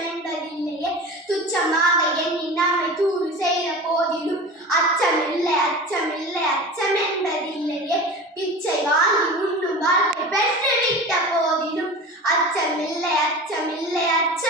அச்சம் என்பதில்லையே. துச்சமாக எண்ணி நம்மை தூறு செய்த போதிலும் அச்சமில்லை அச்சமில்லை அச்சம் என்பதில்லையே. பிச்சை வாங்கி உண்ணும் வாழ்க்கை பெற்றுவிட்ட போதிலும் அச்சமில்லை அச்சமில்லை அச்சம்